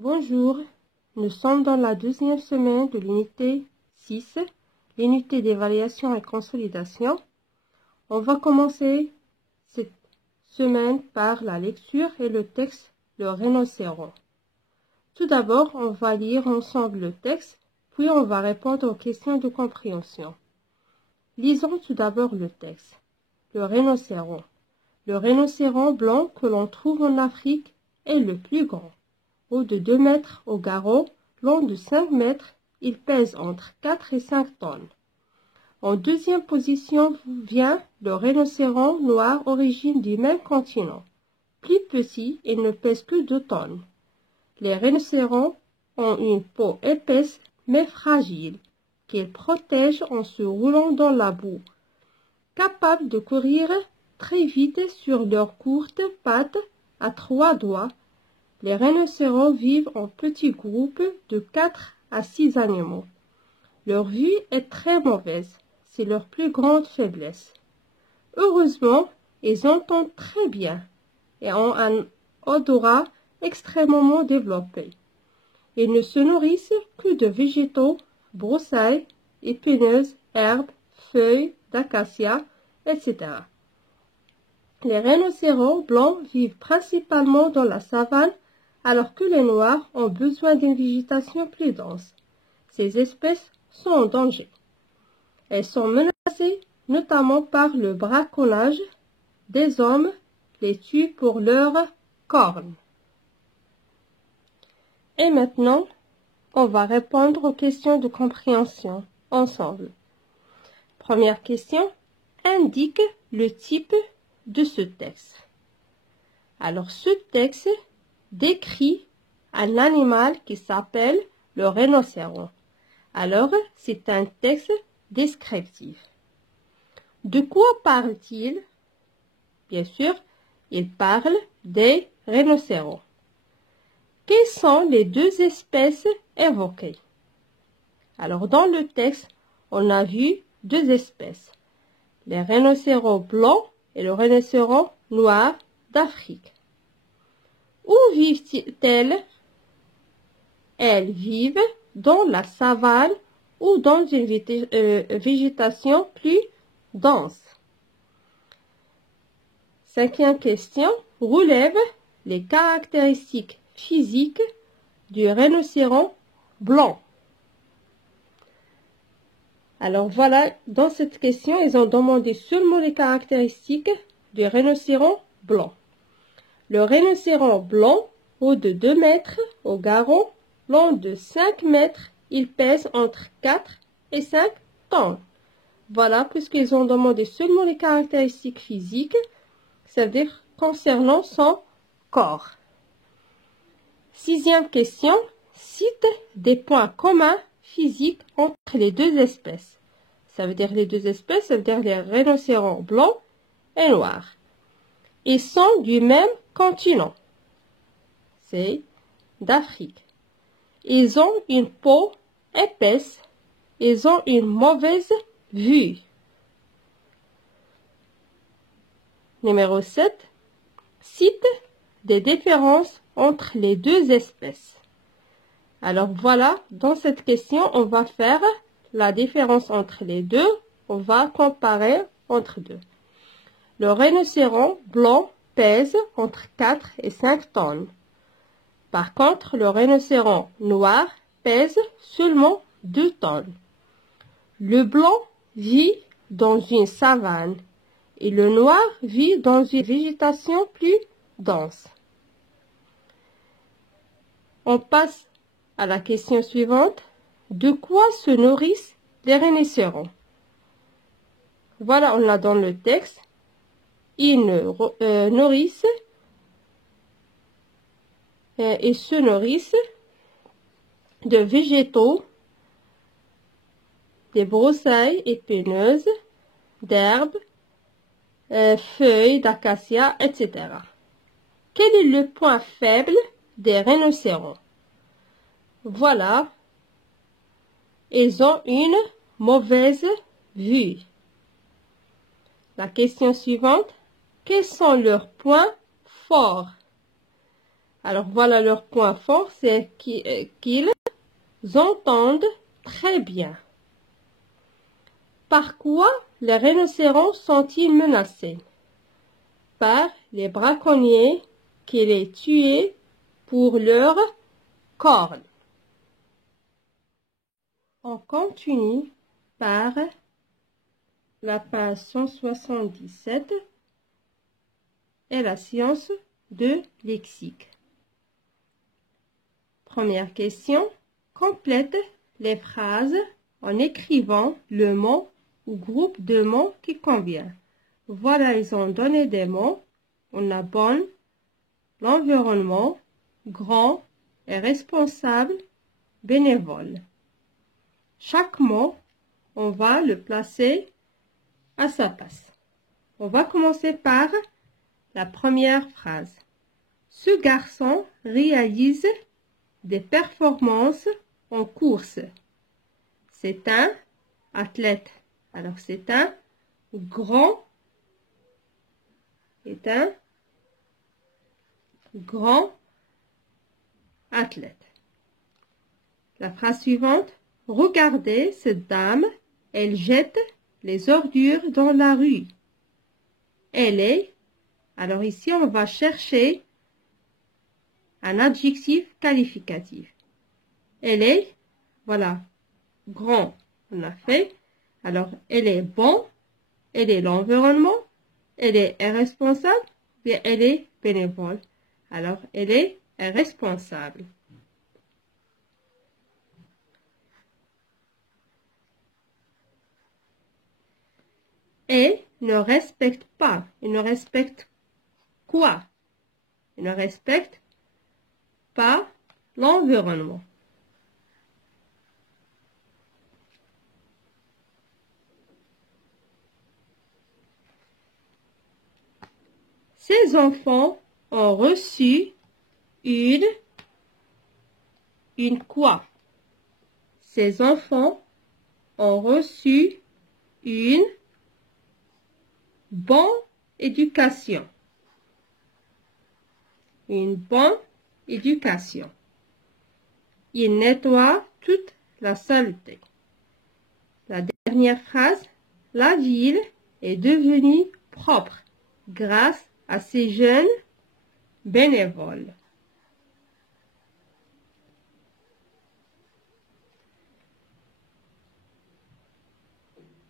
Bonjour, nous sommes dans la deuxième semaine de l'unité 6, l'unité d'évaluation et consolidation. On va commencer cette semaine par la lecture et le texte Le rhinocéros. Tout d'abord, on va lire ensemble le texte, puis on va répondre aux questions de compréhension. Lisons tout d'abord le texte. Le rhinocéros. Le rhinocéros blanc que l'on trouve en Afrique est le plus grand. Haut de 2 mètres au garrot, long de 5 mètres, il pèse entre 4 et 5 tonnes. En deuxième position vient le rhinocéros noir origine du même continent. Plus petit, il ne pèse que 2 tonnes. Les rhinocéros ont une peau épaisse mais fragile, qu'ils protègent en se roulant dans la boue. Capables de courir très vite sur leurs courtes pattes à 3 doigts, les rhinocéros vivent en petits groupes de 4 à 6 animaux. Leur vue est très mauvaise, c'est leur plus grande faiblesse. Heureusement, ils entendent très bien et ont un odorat extrêmement développé. Ils ne se nourrissent que de végétaux, broussailles, épineuses, herbes, feuilles d'acacia, etc. Les rhinocéros blancs vivent principalement dans la savane, alors que les noirs ont besoin d'une végétation plus dense. Ces espèces sont en danger. Elles sont menacées notamment par le braconnage. Des hommes les tuent pour leurs cornes. Et maintenant, on va répondre aux questions de compréhension ensemble. Première question, indique le type de ce texte. Alors, ce texte décrit un animal qui s'appelle le rhinocéros. Alors, c'est un texte descriptif. De quoi parle-t-il? Bien sûr, il parle des rhinocéros. Quelles sont les deux espèces évoquées? Alors, dans le texte, on a vu deux espèces, les rhinocéros blancs et le rhinocéros noir d'Afrique. Où vivent-elles? Elles vivent dans la savane ou dans une végétation plus dense. Cinquième question, relève les caractéristiques physiques du rhinocéros blanc. Alors voilà, dans cette question, ils ont demandé seulement les caractéristiques du rhinocéros blanc. Le rhinocéros blanc, haut de 2 mètres au garrot, long de 5 mètres, il pèse entre 4 et 5 tonnes. Voilà, puisqu'ils ont demandé seulement les caractéristiques physiques, c'est-à-dire concernant son corps. Sixième question, cite des points communs physiques entre les deux espèces. Ça veut dire les deux espèces, ça veut dire les rhinocéros blancs et noirs. Ils sont du même continent, c'est d'Afrique. Ils ont une peau épaisse, ils ont une mauvaise vue. Numéro 7. Cite des différences entre les deux espèces. Alors voilà, dans cette question, on va faire la différence entre les deux, on va comparer entre deux. Le rhinocéros blanc pèse entre 4 et 5 tonnes. Par contre, le rhinocéros noir pèse seulement 2 tonnes. Le blanc vit dans une savane et le noir vit dans une végétation plus dense. On passe à la question suivante. De quoi se nourrissent les rhinocéros? Voilà, on l'a dans le texte. Ils nourrissent et se nourrissent de végétaux, des broussailles épineuses, d'herbes, feuilles d'acacia, etc. Quel est le point faible des rhinocéros? Voilà, ils ont une mauvaise vue. La question suivante, quels sont leurs points forts? Alors voilà leur point fort, c'est qu'ils entendent très bien. Par quoi les rhinocéros sont-ils menacés? Par les braconniers qui les tuent pour leurs cornes. On continue par la page 177 et la science de lexique. Première question. Complète les phrases en écrivant le mot ou groupe de mots qui convient. Voilà, ils ont donné des mots. On a bonne, l'environnement, grand et responsable, bénévole. Chaque mot, on va le placer à sa place. On va commencer par la première phrase. Ce garçon réalise des performances en course. C'est un athlète. Alors, c'est un grand athlète. La phrase suivante. Regardez cette dame, elle jette les ordures dans la rue. Elle est, alors ici on va chercher un adjectif qualificatif. Elle est, voilà, grand, on a fait. Alors, elle est bon, elle est l'environnement, elle est responsable, bien elle est bénévole. Alors, elle est responsable. Et ne respecte pas. Il ne respecte quoi? Il ne respecte pas l'environnement. Ces enfants ont reçu une quoi? Ces enfants ont reçu une bonne éducation. Une bonne éducation. Ils nettoient toute la saleté. La dernière phrase, la ville est devenue propre grâce à ces jeunes bénévoles.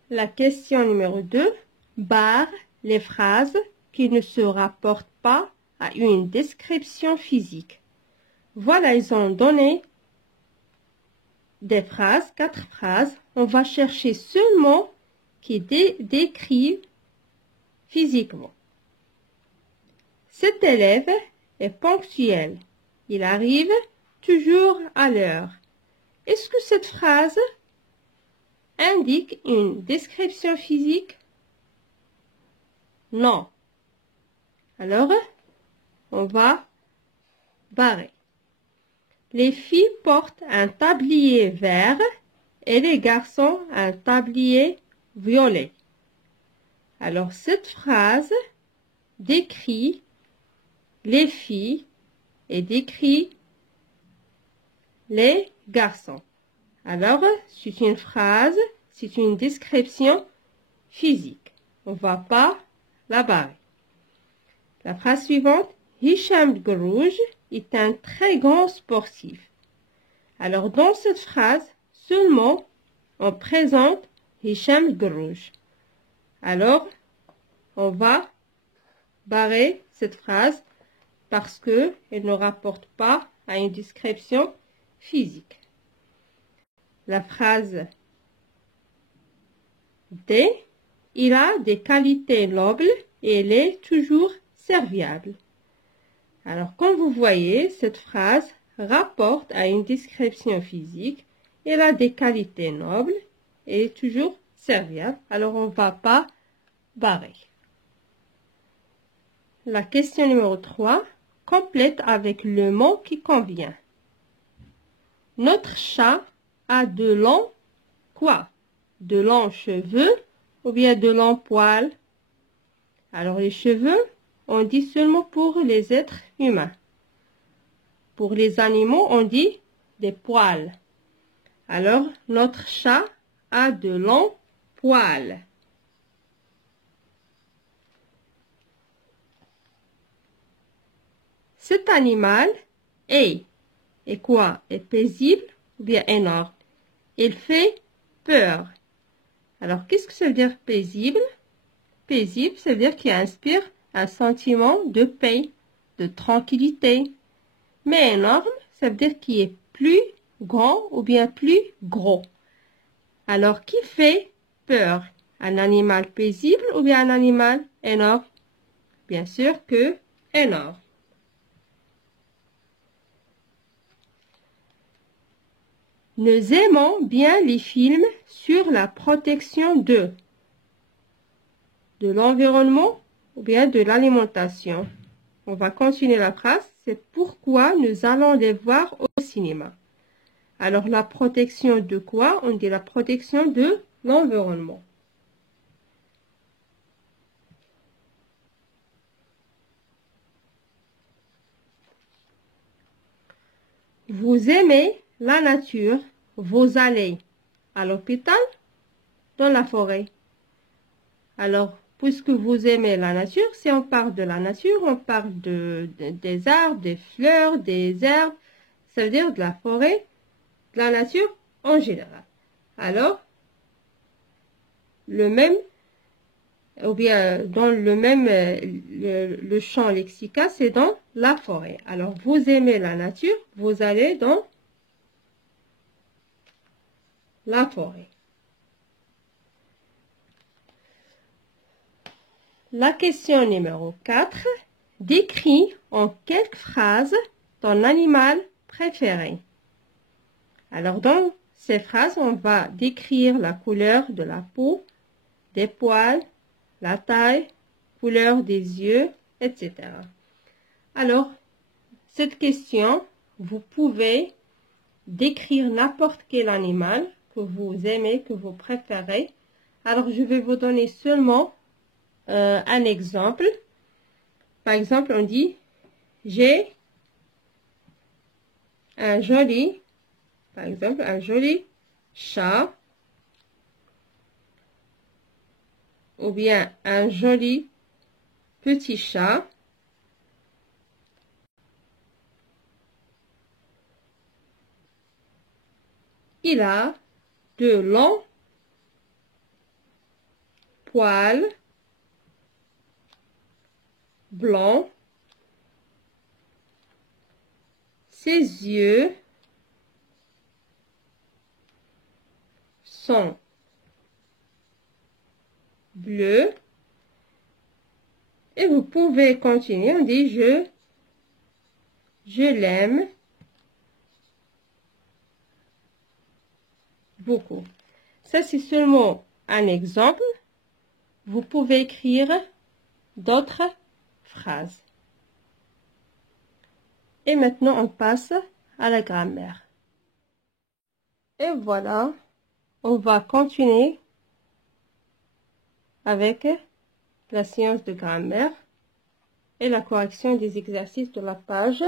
La question numéro 2, barre les phrases qui ne se rapportent pas à une description physique. Voilà, ils ont donné des phrases, 4 phrases. On va chercher seulement qui décrivent physiquement. Cet élève est ponctuel. Il arrive toujours à l'heure. Est-ce que cette phrase indique une description physique? Non. Alors, on va barrer. Les filles portent un tablier vert et les garçons un tablier violet. Alors, cette phrase décrit les filles et décrit les garçons. Alors, c'est une phrase, c'est une description physique. On ne va pas la barrer. La phrase suivante, Hicham Grouj est un très grand sportif. Alors, dans cette phrase, seulement, on présente Hicham Grouj. Alors, on va barrer cette phrase parce qu'elle ne rapporte pas à une description physique. La phrase D, il a des qualités nobles et il est toujours serviable. Alors, comme vous voyez, cette phrase rapporte à une description physique. Il a des qualités nobles et est toujours serviable. Alors, on ne va pas barrer. La question numéro 3, complète avec le mot qui convient. Notre chat a de longs quoi? De longs cheveux ou bien de longs poils? Alors, les cheveux, on dit seulement pour les êtres humains. pour les animaux, on dit des poils. Alors, notre chat a de longs poils. Cet animal est quoi? Est paisible ou bien énorme? Il fait peur. Alors, qu'est-ce que ça veut dire paisible? Paisible, ça veut dire qu'il inspire un sentiment de paix, de tranquillité. Mais énorme, ça veut dire qu'il est plus grand ou bien plus gros. Alors, qui fait peur? Un animal paisible ou bien un animal énorme? Bien sûr que énorme. Nous aimons bien les films sur la protection de l'environnement ou bien de l'alimentation. On va continuer la phrase. C'est pourquoi nous allons les voir au cinéma. Alors, la protection de quoi? On dit la protection de l'environnement. Vous aimez la nature, vous allez à l'hôpital, dans la forêt. Alors, puisque vous aimez la nature, si on parle de la nature, on parle des arbres, des fleurs, des herbes, ça veut dire de la forêt, de la nature en général. Alors, le même, ou bien dans le même, le champ lexical, c'est dans la forêt. Alors, vous aimez la nature, vous allez dans la forêt. La question numéro 4. Décris en quelques phrases ton animal préféré. Alors, dans ces phrases, on va décrire la couleur de la peau, des poils, la taille, couleur des yeux, etc. Alors, cette question, vous pouvez décrire n'importe quel animal que vous aimez, que vous préférez. Alors, je vais vous donner seulement un exemple. Par exemple, on dit, j'ai un joli, par exemple, un joli chat, ou bien un joli petit chat. Il a de longs poils blancs. Ses yeux sont bleus. Et vous pouvez continuer. On dit je l'aime beaucoup. Ça, c'est seulement un exemple. Vous pouvez écrire d'autres phrases. Et maintenant, on passe à la grammaire. Et voilà, on va continuer avec la séance de grammaire et la correction des exercices de la page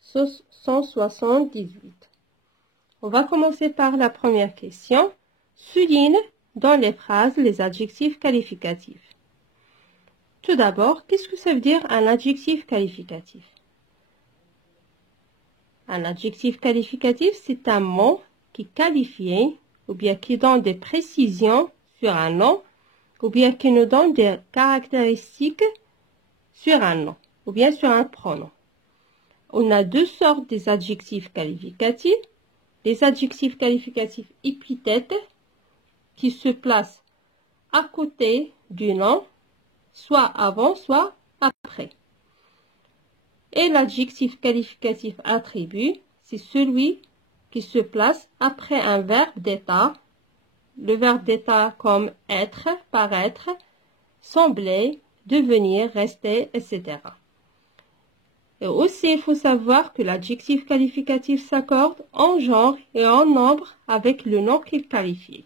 178. On va commencer par la première question. Souligne dans les phrases les adjectifs qualificatifs. Tout d'abord, qu'est-ce que ça veut dire un adjectif qualificatif? Un adjectif qualificatif, c'est un mot qui qualifie ou bien qui donne des précisions sur un nom ou bien qui nous donne des caractéristiques sur un nom ou bien sur un pronom. On a deux sortes des adjectifs qualificatifs. Les adjectifs qualificatifs épithètes qui se placent à côté du nom, soit avant, soit après. Et l'adjectif qualificatif attribut, c'est celui qui se place après un verbe d'état. Le verbe d'état comme être, paraître, sembler, devenir, rester, etc. Et aussi, il faut savoir que l'adjectif qualificatif s'accorde en genre et en nombre avec le nom qu'il qualifie.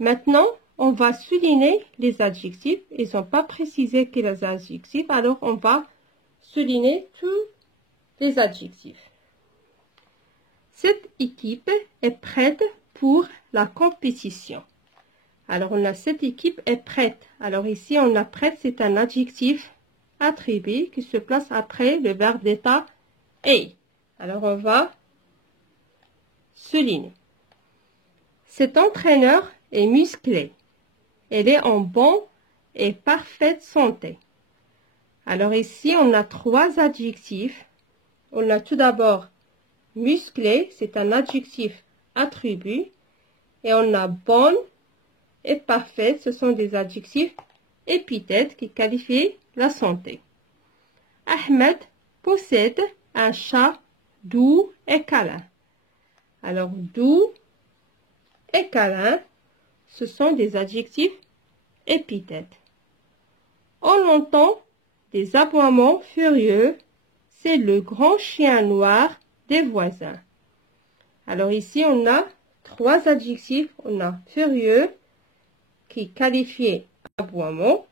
Maintenant, on va souligner les adjectifs. Ils ne sont pas précisés que les adjectifs, alors on va souligner tous les adjectifs. Cette équipe est prête pour la compétition. Alors, on a cette équipe est prête. Alors ici, on a prête, c'est un adjectif attribué qui se place après le verbe d'état est. Alors, on va souligner. Cet entraîneur est musclé. Elle est en bonne et parfaite santé. Alors ici, on a trois adjectifs. On a tout d'abord musclé, c'est un adjectif attribué. Et on a bonne et parfaite, ce sont des adjectifs épithètes qui qualifient la santé. Ahmed possède un chat doux et câlin. Alors, doux et câlin, ce sont des adjectifs épithètes. On entend des aboiements furieux, c'est le grand chien noir des voisins. Alors ici, on a trois adjectifs. On a furieux, qui qualifie aboiement,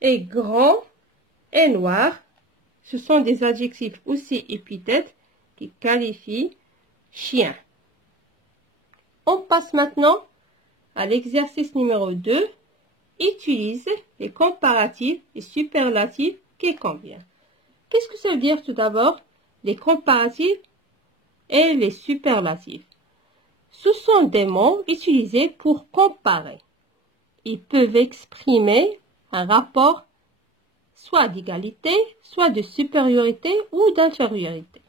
et grand et noir, ce sont des adjectifs aussi épithètes qui qualifient chien. On passe maintenant à l'exercice numéro 2. Utilise les comparatifs et superlatifs qui conviennent. Qu'est-ce que ça veut dire tout d'abord? Les comparatifs et les superlatifs. Ce sont des mots utilisés pour comparer. Ils peuvent exprimer un rapport soit d'égalité, soit de supériorité ou d'infériorité.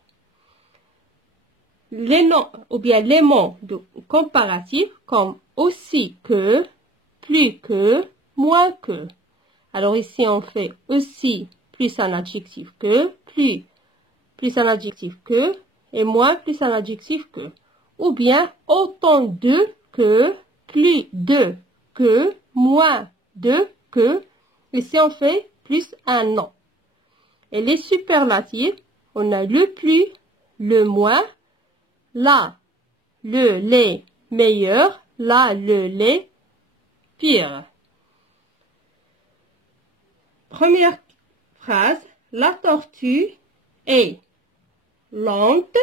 Les noms ou bien les mots de comparatifs comme aussi que, plus que, moins que. Alors ici on fait aussi plus un adjectif que, plus un adjectif que, et moins plus un adjectif que. Ou bien autant de que, plus de que, moins de que. Ici, on fait plus un nom. Et les superlatifs, on a le plus, le moins, là, le, les meilleur, là, le, les pire. Première phrase, la tortue est lente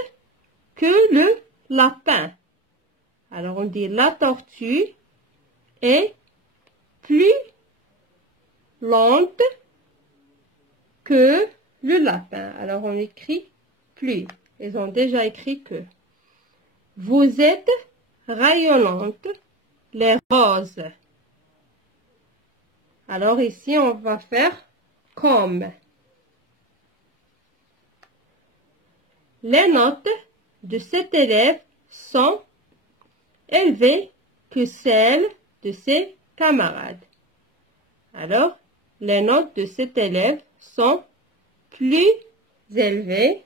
que le lapin. Alors, on dit la tortue est plus lente que le lapin. Alors, on écrit plus. Ils ont déjà écrit que. Vous êtes rayonnante, les roses. Alors, ici, on va faire comme. Les notes de cet élève sont élevées que celles de ses camarades. Alors, les notes de cet élève sont plus élevées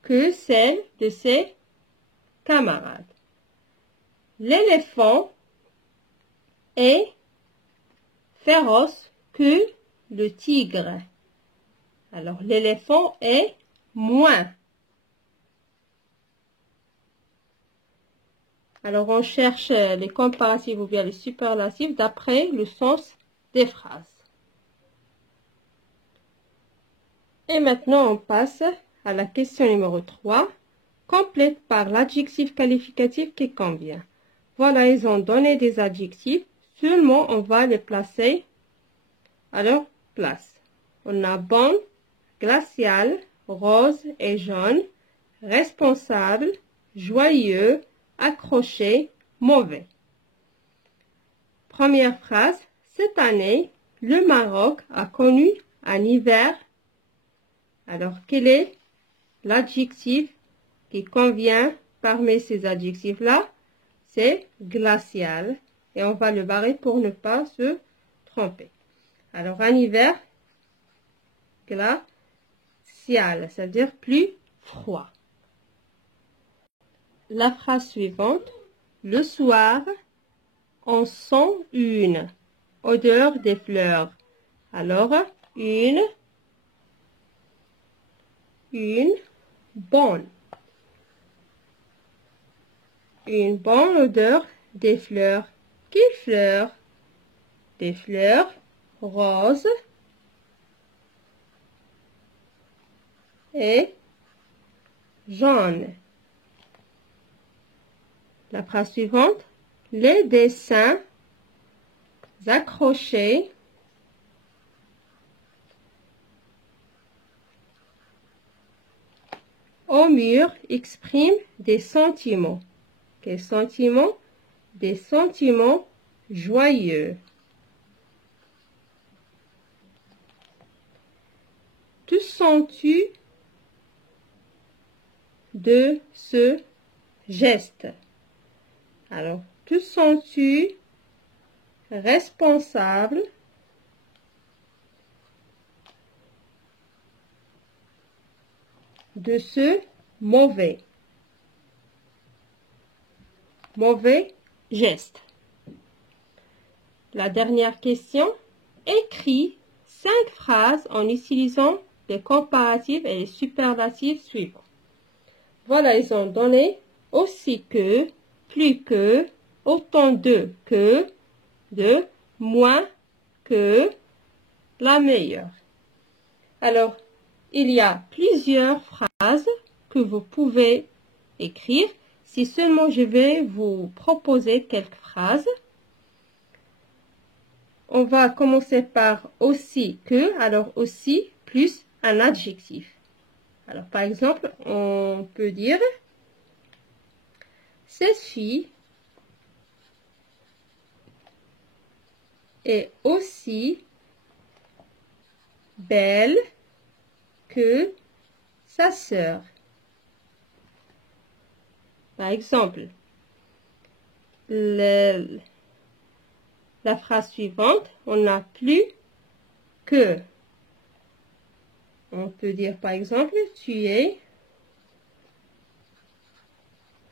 que celles de ses camarades. L'éléphant est féroce que le tigre. Alors, l'éléphant est moins. Alors, on cherche les comparatifs ou bien les superlatifs d'après le sens des phrases. Et maintenant, on passe à la question numéro 3. Complète par l'adjectif qualificatif qui convient. Voilà, ils ont donné des adjectifs. Seulement, on va les placer à leur place. On a bon, glacial, rose et jaune, responsable, joyeux, accroché, mauvais. Première phrase. Cette année, le Maroc a connu un hiver. Alors, quel est l'adjectif qui convient parmi ces adjectifs-là? C'est glacial. Et on va le barrer pour ne pas se tromper. Alors, un hiver glacial, c'est-à-dire plus froid. La phrase suivante. Le soir, on sent une odeur des fleurs. Alors, une bonne odeur des fleurs. Quelles fleurs? Des fleurs roses, est jaune. La phrase suivante. Les dessins accrochés au mur expriment des sentiments. Quels sentiments? Des sentiments joyeux. Que sens-tu de ce geste? Alors, te sens-tu responsable de ce mauvais geste? La dernière question. Écris 5 phrases en utilisant les comparatifs et les superlatifs suivants. Voilà, ils ont donné aussi que, plus que, autant de que, de, moins que, la meilleure. Alors, il y a plusieurs phrases que vous pouvez écrire. Si seulement je vais vous proposer quelques phrases. On va commencer par aussi que, alors aussi plus un adjectif. Alors par exemple, on peut dire cette fille est aussi belle que sa sœur. Par exemple, la phrase suivante, on n'a plus que. On peut dire par exemple, tu es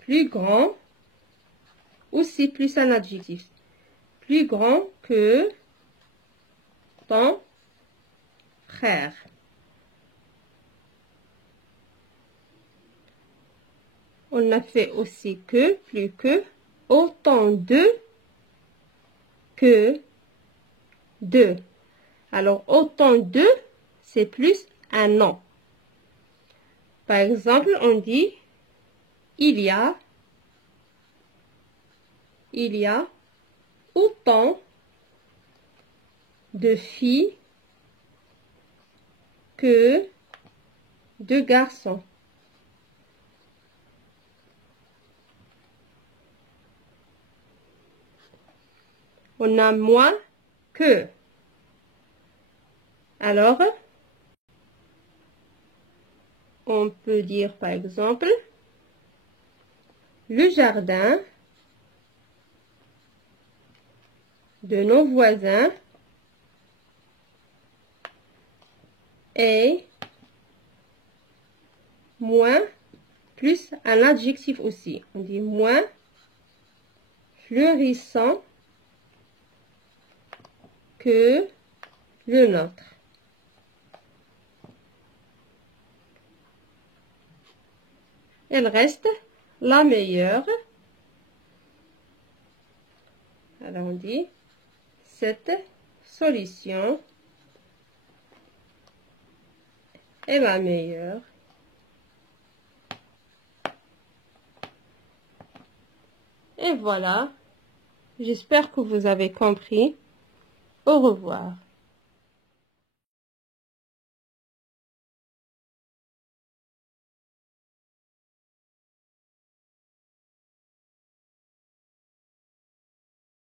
plus grand, aussi plus un adjectif. Plus grand que ton frère. On a fait aussi que, plus que, autant de que de. Alors, autant de, c'est plus un nom. Par exemple, on dit, il y a autant de filles que de garçons. On a moins que. Alors, on peut dire par exemple, le jardin de nos voisins est moins plus un adjectif aussi. On dit moins fleurissant que le nôtre. Elle reste la meilleure. Alors on dit, cette solution est la meilleure. Et voilà, j'espère que vous avez compris. Au revoir.